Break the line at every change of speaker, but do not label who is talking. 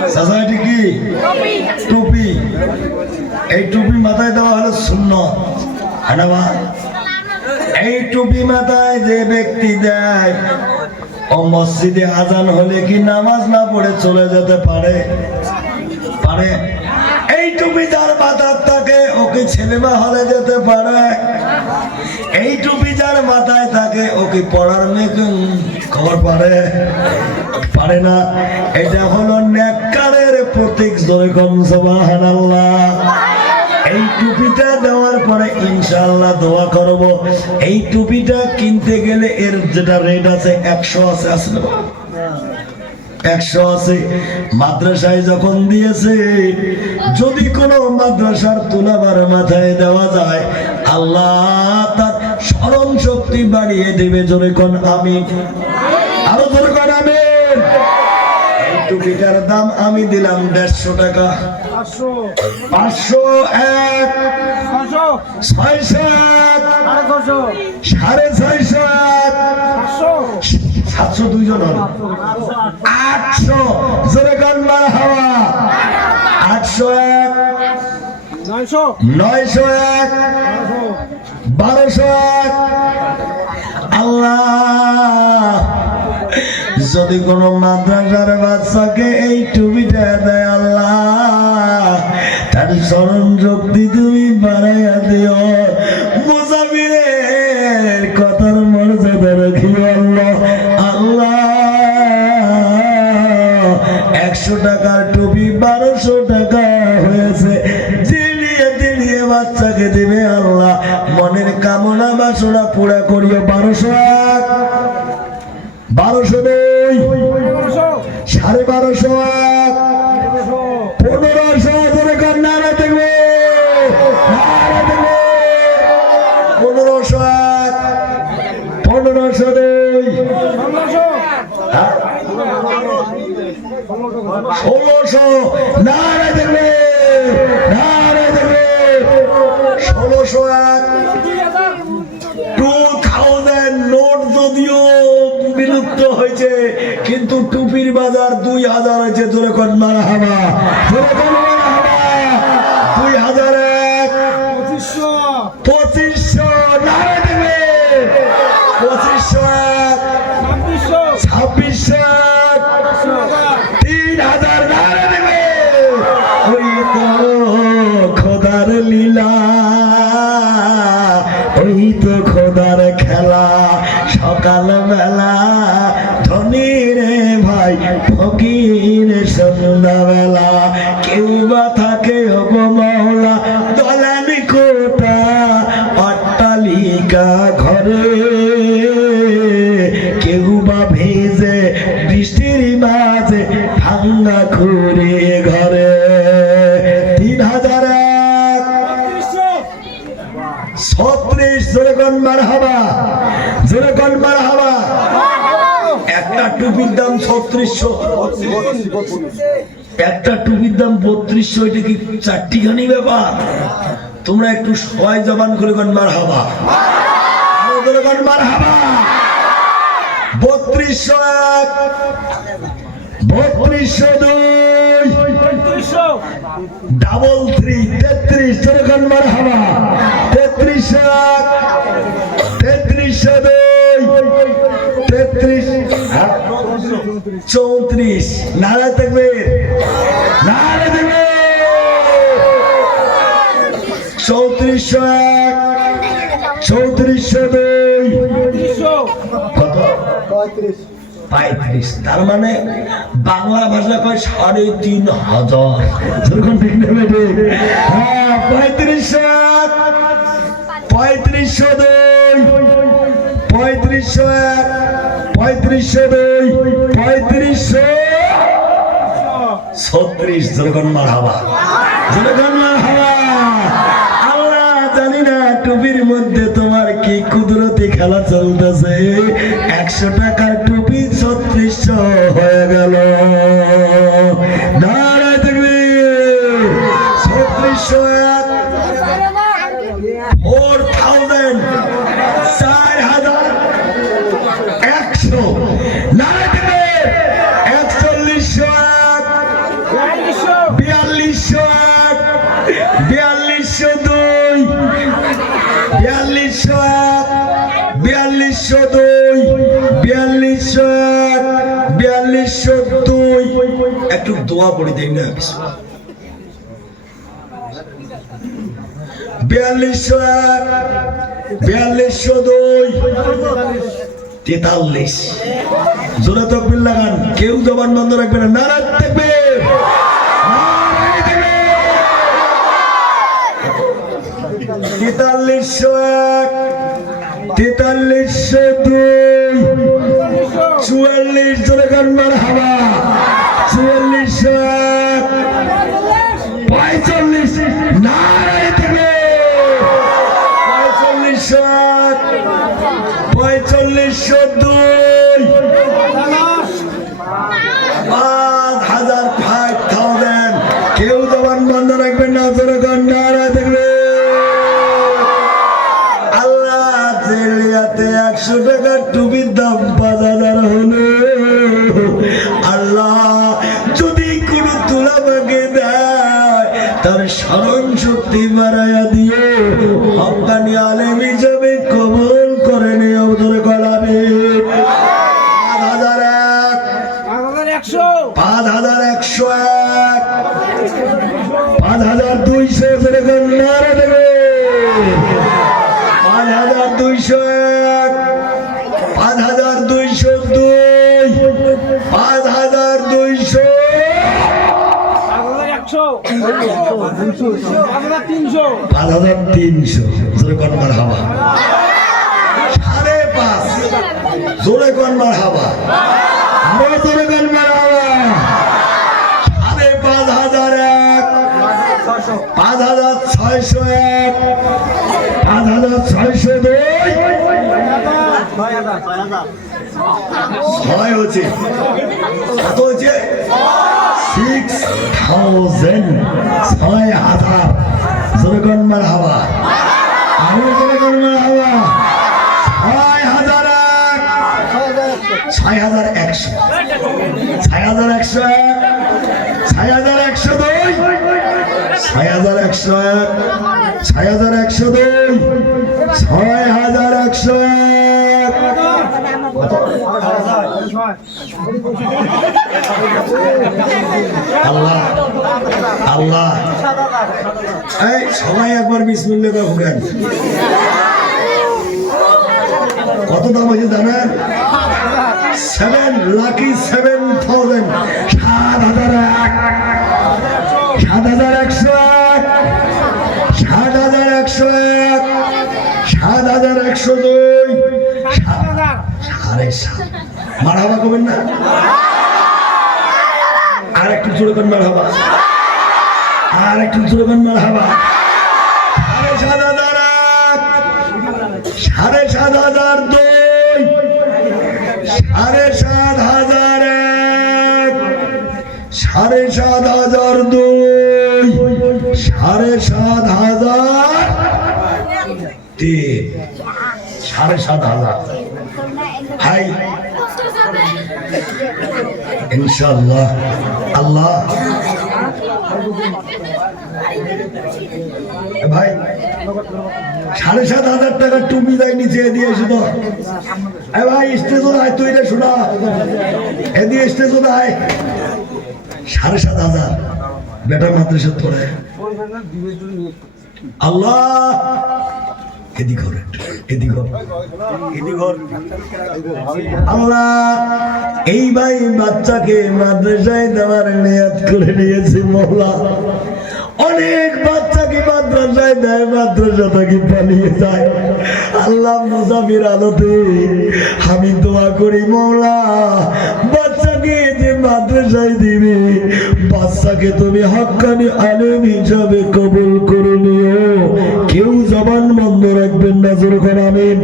এটি কি টুপি। এই টুপি মাথায় দেওয়া হলো শূন্য হানাবা এই টুপি মাথায় যে ব্যক্তি দেয় ও মসজিদে আজান হলে কি নামাজ না পড়ে চলে যেতে পারে? পারে। এই টুপি যার মাথার থাকে ওকে সিনেমা হলে যেতে পারে? এই টুপি যার মাথায় থাকে ওকে পড়ার মেয়ে খবর পারে? পারে না। এটা হলো নেককারের প্রতীক জয়গম সুবহানাল্লাহ। এই টুপিটা দেওয়ার পরে ইনশাআল্লাহ দোয়া করব। এই টুপিটা কিনতে গেলে এর যেটা রেট আছে, একশো আছে না? একশো আছে। মাদ্রাসায় যখন দিয়েছে, যদি কোনো মাদ্রাসার তুলাবার মাথায় দেওয়া যায়, আল্লাহ তার স্মরণ শক্তি বাড়িয়ে দেবে, জোরে কোন আমি আরও জোরে কোন আমি টুপিটার দাম আমি দিলাম দেড়শো টাকা।
পাঁচশো।
এক এক
সাড়ে
সাড়ে ছয়শো সাতশো। দুইজন আটশো। জোরে কোন মার হাওয়া। আটশো এক
নয়শো।
এক বারোশো এক। আল্লাহ। যদি কোনো মাদ্রাসার বাচ্চাকে এই টুপিটা দেয় আল্লাহ, তার স্মরণ শক্তি তুমি বাড়াইয়া দিও। কথার মর্যাদা আল্লাহ। একশো টাকার টুপি বারোশো টাকা হয়েছে। বাচ্চাকে দিবে আল্লাহ। মনের কামনা বাসনা পুরা করিও বারোশো বারোশো দুই
পনেরোশো
সাড়ে বারোশো এক
পনেরোশো
পনেরোশো ধরে কর নারা দেখবে নারা দেখবে পনেরোশো হ্যাঁ? ষোলোশো। ষোলোশো টু থাউজেন্ড নোট যদিও বিলুপ্ত হয়েছে, কিন্তু টুপির বাজার দুই হাজার হয়েছে জোরে কোন মারা হাবা জোরে কোন মারা হাবা কেউ থাকে অপমহলা দলানি কোটা, অট্টালিকা ঘরে। কেউ বা ভেজে, বৃষ্টির মাঝে ভাঙ্গা খুঁড়ে ঘরে। তিন হাজার ছত্রিশ যেরকম মার হাবা যেরকম মার হাবা একটা টুপির দাম ছত্রিশশো। একটা টুপির দাম বত্রিশশো এটা কি চারটিখানি ব্যাপার? তোমরা একটু সবাই জবান করে কন মার হাবা মার হাবা বত্রিশশো এক বত্রিশশো দুই ডাবল থ্রি তেত্রিশ মার হাবা তেত্রিশ এক তেত্রিশ? চৌত্রিশ। নারা থাকবে নারা থাকবে চৌত্রিশশো এক। চৌত্রিশশো দুই। কত? পঁয়ত্রিশ। তার মানে বাংলা ভাষা কয় সাড়ে তিন হাজার। যেরকম ঠিক নেবে হ্যাঁ পঁয়ত্রিশশো পঁয়ত্রিশশো দুই। দুই পঁয়ত্রিশশো আল্লাহ জানি না টুপির মধ্যে তোমার কি কুদরতি খেলা চলতেছে। একশো টাকার টুপি ছত্রিশশো
বিয়াল্লিশশো
দুই বিয়াল্লিশশো এক বিয়াল্লিশশো দুই একটু দোয়া পড়ে দেই না বিয়াল্লিশশো এক বিয়াল্লিশশো দুই তেতাল্লিশ। জোরে তকবির লাগান, কেউ জবান বন্ধ রাখবে না, নারাজ থাকবে। তেতাল্লিশশো এক তেতাল্লিশশো দুই। চুয়াল্লিশ জোরে গান্মার হাওয়া চুয়াল্লিশশো পাঁচ হাজার
তিনশো
জোরে কনবার হাওয়া সাড়ে পাঁচ জোরে কনবার হাওয়া আরও জোরে কনবার হাওয়া সাড়ে পাঁচ হাজার এক পাঁচ হাজার ছয়শো এক পাঁচ হাজার ছয়শো দুই ছয় হচ্ছে কত হচ্ছে সিক্স থাউজেন্ড ছয় হাজার হাওয়া হাওয়া ছয় হাজার ছয় হাজার একশো। ছয় হাজার একশো এক। ছয় হাজার একশো দুই। ছয় হাজার একশো এক। ছয় হাজার একশো ছয় হাজার একশো এক। আল্লাহ আল্লাহ এই সবাই একবার বিসমিল্লা করে ঘুরেন কত দাম হয়েছে জানেন সেভেন লাকি সেভেন থাউজেন্ড সাত হাজার এক সাত হাজার একশো এক সাত হাজার একশো এক সাত হাজার একশো দুই সাড়ে সাত মারাবা করবেন না? আর একটু জোরে করেন মারাবা আর একটু জোরে করেন মারাবা সাড়ে সাত হাজার সাড়ে সাত হাজার দুই। সাড়ে সাত হাজার এক। সাড়ে সাত হাজার দুই। সাড়ে সাত হাজার তিন। সাড়ে সাত হাজার। হাই। ইনশাল্লাহ আল্লাহ। ভাই, সাড়ে সাত হাজার টাকা টুপি দেয় নিচে দিয়ে তো। এ ভাই স্টেশন আয়, তুই রে শোনা। এদিকে স্টেশন আয়। সাড়ে সাত হাজার। বেটার মাদ্রাসা তোরে। আল্লাহ। এদিক ঘর একটু, ঘর এদিক ঘর। আল্লাহ এই ভাই বাচ্চাকে মাদ্রাসায় দেওয়ার নিয়াত করে নিয়েছে মোহলা। অনেক বাচ্চাকে মাদ্রাসায় দেয় মাদ্রাসা থেকে পালিয়ে যায়। আল্লাহ মুসাফির আলোতে আমি দোয়া করি মৌলা মাদ্রাসায় দিবে। বাচ্চাকে তুমি হকানি আলেম হিসাবে কবুল করে নিও। কেউ জবান বন্ধ রাখবেন না যেরকম আমিন।